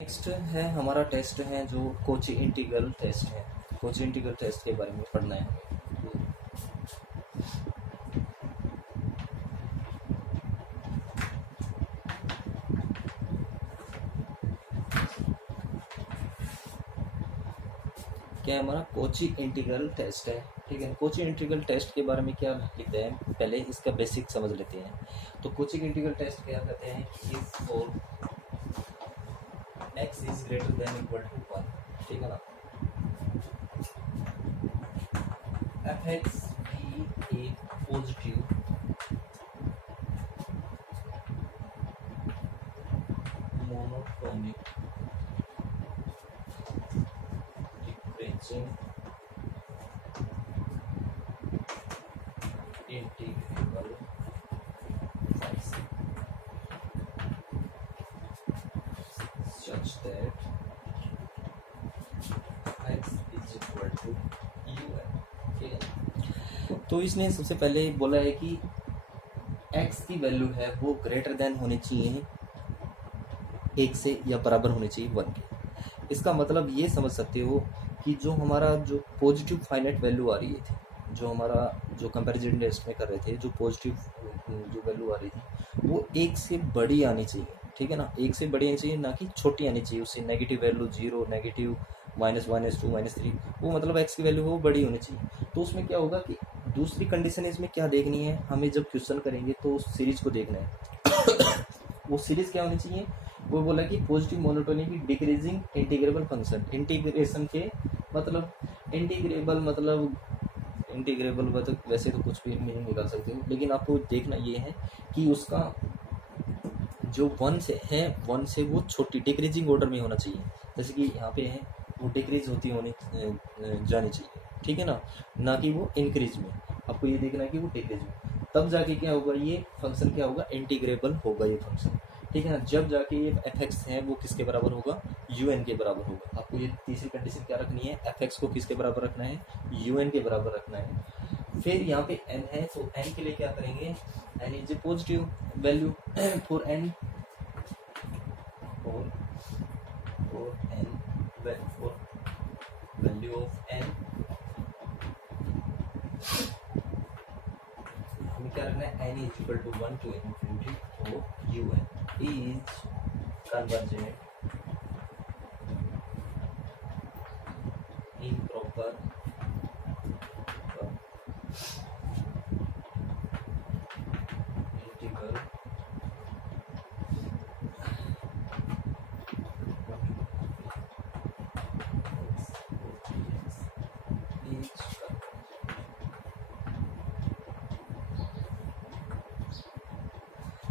Next है हमारा test है जो कोची इंटीग्रल टेस्ट है। कोची इंटीग्रल टेस्ट के बारे में पढ़ना है हमें। क्या हमारा कोची इंटीग्रल टेस्ट है, ठीक है। कोची इंटीग्रल टेस्ट के बारे में क्या लिखते हैं, पहले इसका बेसिक समझ लेते हैं। तो कोची इंटीग्रल टेस्ट क्या कहते हैं कि if for x is greater than equal to 1, ठीक है ना। fx भी एक positive monotonic differential integrable function such that x is equal to un, ठीक है। तो इसने सबसे पहले बोला है कि x की वैल्यू है वो ग्रेटर देन होनी चाहिए 1 से या बराबर होनी चाहिए 1 के। इसका मतलब ये समझ सकते हो कि जो हमारा जो पॉजिटिव फाइनाइट वैल्यू आ रही थी, जो हमारा जो कंपैरिजन टेस्ट में कर रहे थे, जो पॉजिटिव जो वैल्यू आ रही थी वो 1 से बड़ी आनी चाहिए, ठीक है ना। 1 से बड़ी आनी चाहिए, ना कि छोटी आनी चाहिए। उससे नेगेटिव वैल्यू 0, नेगेटिव -1, -2, -3, वो मतलब x की वैल्यू वो बड़ी होनी चाहिए। तो उसमें क्या होगा कि दूसरी कंडीशन इसमें क्या देखनी है हमें, जब क्वेश्चन करेंगे तो उस सीरीज को देखना है। वो सीरीज क्या होनी चाहिए, वो बोला कि positive monotonic decreasing integrable function. Integration के मतलब इंटीग्रेबल मतलब वैसे तो कुछ भी मीनिंग निकाल सकते हो, लेकिन आपको देखना ये है कि उसका जो 1 से है 1 से वो छोटी डिक्रीजिंग ऑर्डर में होना चाहिए। जैसे कि यहाँ पे है वो डिक्रीज होती होनी जानी चाहिए, ठीक है ना कि वो इंक्रीज में। आपको ये देखना है कि वो डिक्रीज में, तब जाके क्या होगा, ये फंक्शन क्या होगा, इंटीग्रेबल होगा ये फंक्शन, ठीक है ना। जब जाके ये f(x) है वो किसके बराबर होगा, un के बराबर होगा। आपको ये तीसरी कंडीशन क्या रखनी है, f(x) को किसके बराबर रखना है, un के बराबर रखना है। फिर यहाँ पे n है तो n के लिए क्या करेंगे, n is a positive value for n, for value of n हमें क्या रखना है, n is equal to 1 to infinity for un is convergent improper integral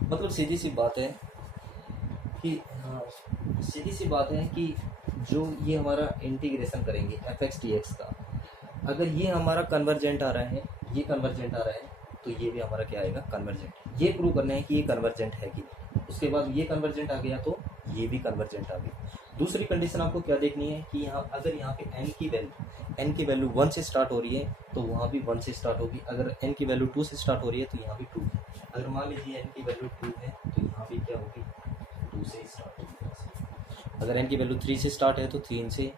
मतलब सीधी सी बात है कि सीधी सी बात है कि जो ये हमारा इंटीग्रेशन करेंगे f(x) dx का, अगर ये हमारा कन्वर्जेंट आ रहा है, ये कन्वर्जेंट आ रहा है, तो ये भी हमारा क्या आएगा, कन्वर्जेंट। ये प्रूव करना है कि ये कन्वर्जेंट है कि नहीं। उसके बाद ये कन्वर्जेंट आ गया तो ये भी कन्वर्जेंट आ गई। दूसरी कंडीशन आपको क्या देखनी है कि यहाँ अगर यहाँ पे n की वैल्यू 1 से स्टार्ट हो रही है तो वहाँ भी 1 से स्टार्ट होगी। अगर n की वैल्यू 2 से स्टार्ट हो रही है तो यहाँ भी 2 है। अगर मान लीजिए n की वैल्यू 2 है तो यहाँ भी क्या होगी, 2 से ही स्टार्ट होगी। अगर n की वैल्यू 3 से स्टार्ट है तो 3 से,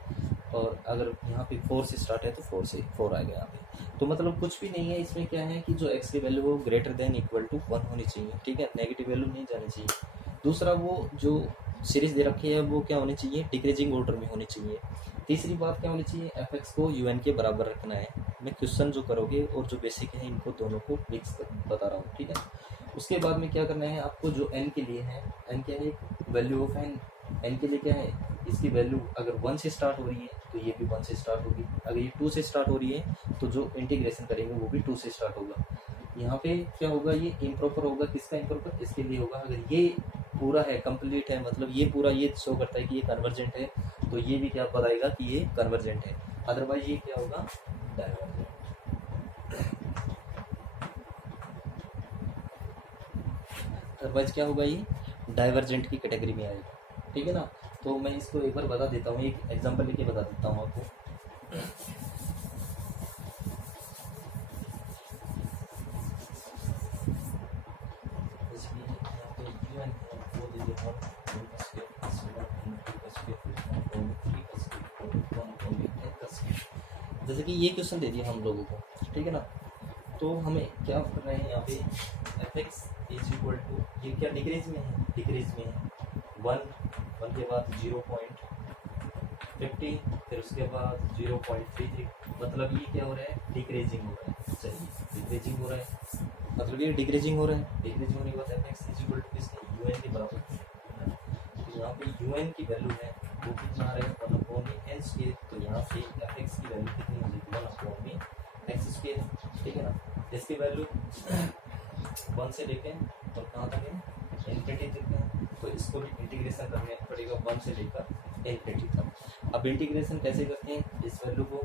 और अगर यहाँ पे 4 से स्टार्ट है तो 4 से 4 आएगा यहाँ पे। तो मतलब कुछ भी नहीं है इसमें, क्या है कि जो x की वैल्यू वो ग्रेटर देन इक्वल टू 1 होनी चाहिए, ठीक है। नेगेटिव वैल्यू नहीं जानी चाहिए। दूसरा वो जो सीरीज दे रखी है वो क्या होनी चाहिए, डिक्रीजिंग ऑर्डर में होनी चाहिए। तीसरी बात क्या होनी चाहिए, f(x) को un के बराबर रखना है। मैं क्वेश्चन जो करोगे और जो बेसिक है इनको दोनों को मिक्स बता रहा हूँ, ठीक है। उसके बाद में क्या करना है आपको, जो n के लिए है, n क्या है, वैल्यू ऑफ n के लिए क्या है, इसकी वैल्यू अगर 1 से स्टार्ट हो रही है तो ये भी 1 से स्टार्ट होगी। अगर ये 2 से स्टार्ट हो रही है तो जो इंटीग्रेशन करेंगे वो भी 2 से स्टार्ट होगा। यहाँ पे क्या होगा, ये इम्प्रॉपर होगा, किसका इम्प्रॉपर, इसके लिए होगा। अगर ये पूरा है, कंप्लीट है, मतलब ये पूरा ये शो करता है कि ये कन्वर्जेंट है, तो ये भी क्या बताएगा कि ये कन्वर्जेंट है। अदरवाइज ये क्या होगा, डाइवर्जेंट। अदरवाइज क्या होगा, ये डाइवर्जेंट की कैटेगरी में आएगा, ठीक है ना। तो मैं इसको एक बार बता देता हूँ, एक एग्जांपल लेके बता देता हूँ आपको। जैसे कि ये क्वेश्चन दे दिया हम लोगों को, ठीक है ना। तो हमें क्या कर रहे हैं यहाँ पे, f x is equal to, ये क्या डिक्रीज में है, डिक्रीज में है 1 के बाद 0.50, फिर उसके बाद 0.33, मतलब ये क्या हो रहा है, डिक्रीजिंग हो रहा है। चलिए डिक्रीजिंग हो रहा है, मतलब ये डिक्रीजिंग हो रहा है, डिक्रीजिंग होने के बाद f x is equal to किसके, यू एन के बराबर। तो यहाँ पे यू एन की वैल्यू है वो कितना आ रहा है, 1/n स्क्वायर। तो यहाँ से एफ एक्स की वैल्यू कितनी हो जाएगी, 1/x स्क्वायर, ठीक है ना। इसकी वैल्यू 1 से लेके और कहाँ तक है, इन्फिनिटी तक है। तो इसको भी इंटीग्रेशन करने पड़ेगा 1 से लेकर इन्फिनिटी तक। अब इंटीग्रेशन कैसे करते हैं, इस वैल्यू को,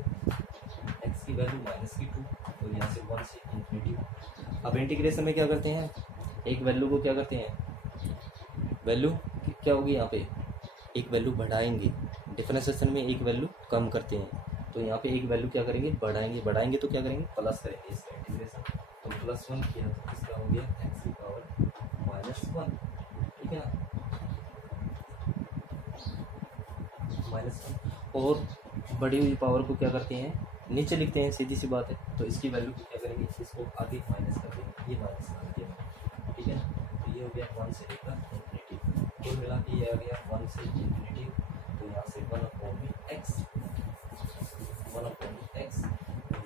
x की वैल्यू -2, तो यहाँ से 1 से इन्फिनिटी। अब इंटीग्रेशन में क्या करते हैं, एक वैल्यू को क्या करते हैं, वैल्यू क्या होगी यहाँ पे, एक वैल्यू बढ़ाएंगे, डिफरेंशिएशन में एक वैल्यू कम करते हैं। तो यहाँ पे एक वैल्यू क्या करेंगे, बढ़ाएंगे, बढ़ाएंगे तो क्या करेंगे, प्लस करेंगे इसका इंटीग्रेशन। तो +1 किया तो इसका हो गया x की पावर -1, ठीक है ना, -1। और बढ़ी हुई पावर को क्या करते हैं, नीचे लिखते हैं, सीधी सी बात है। तो इसकी वैल्यू को क्या करेंगे, इसको आगे माइनस कर देंगे, ये माइनस कर दिया, ठीक है ना। तो ये हो गया 1 से लेकर इन्फिनिटी, कुल मिला के ये आ गया 1 से इन्फिनिटी। तो यहाँ से 1/x, 1/x,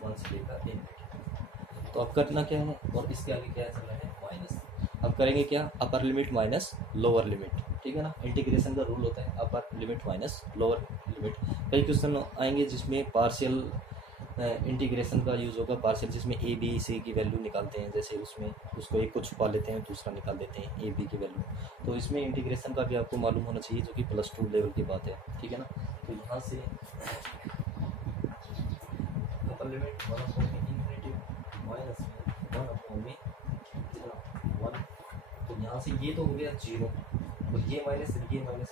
1 से लेकर इन्फिनिटी। तो अब करना क्या है, और इसके आगे क्या चल रहा है, माइनस। अब करेंगे क्या, upper limit minus lower limit, ठीक है ना। इंटीग्रेशन का रूल होता है upper limit minus lower limit. कई क्वेश्चन आएंगे जिसमें पार्शियल इंटीग्रेशन का यूज़ होगा, पार्शियल, जिसमें ए बी सी की वैल्यू निकालते हैं, जैसे उसमें उसको एक को छुपा लेते हैं, दूसरा निकाल देते हैं ए बी की वैल्यू। तो इसमें इंटीग्रेशन का भी आपको मालूम होना चाहिए, जो कि +2 लेवल की बात है, ठीक है ना। तो यहाँ से अपर लिमिट 1/इन्फिनिटी माइनस 1/1। तो यहाँ से ये तो हो गया 0, और ये माइनस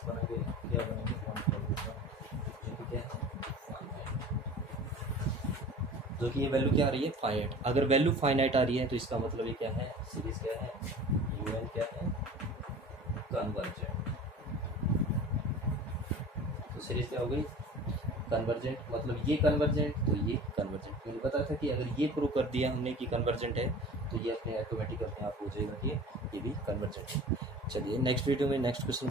बनाएंगे, क्या बनाएंगे, 1 कर दूंगा, जो कि क्या है, जो कि ये वैल्यू क्या आ रही है, फाइनाइट। अगर वैल्यू फाइनाइट आ रही है तो इसका मतलब ये क्या है, सीरीज क्या है, यू एन क्या है, कन्वर्जेंट। तो सीरीज क्या हो गई, कन्वर्जेंट, मतलब ये कन्वर्जेंट, तो ये कन्वर्जेंट। मुझे पता था कि अगर ये प्रूव कर दिया हमने कि कन्वर्जेंट है, तो ये अपने ऑटोमेटिक अपने आप हो जाएगा कि ये भी कन्वर्जेंट है। चलिए नेक्स्ट वीडियो में नेक्स्ट क्वेश्चन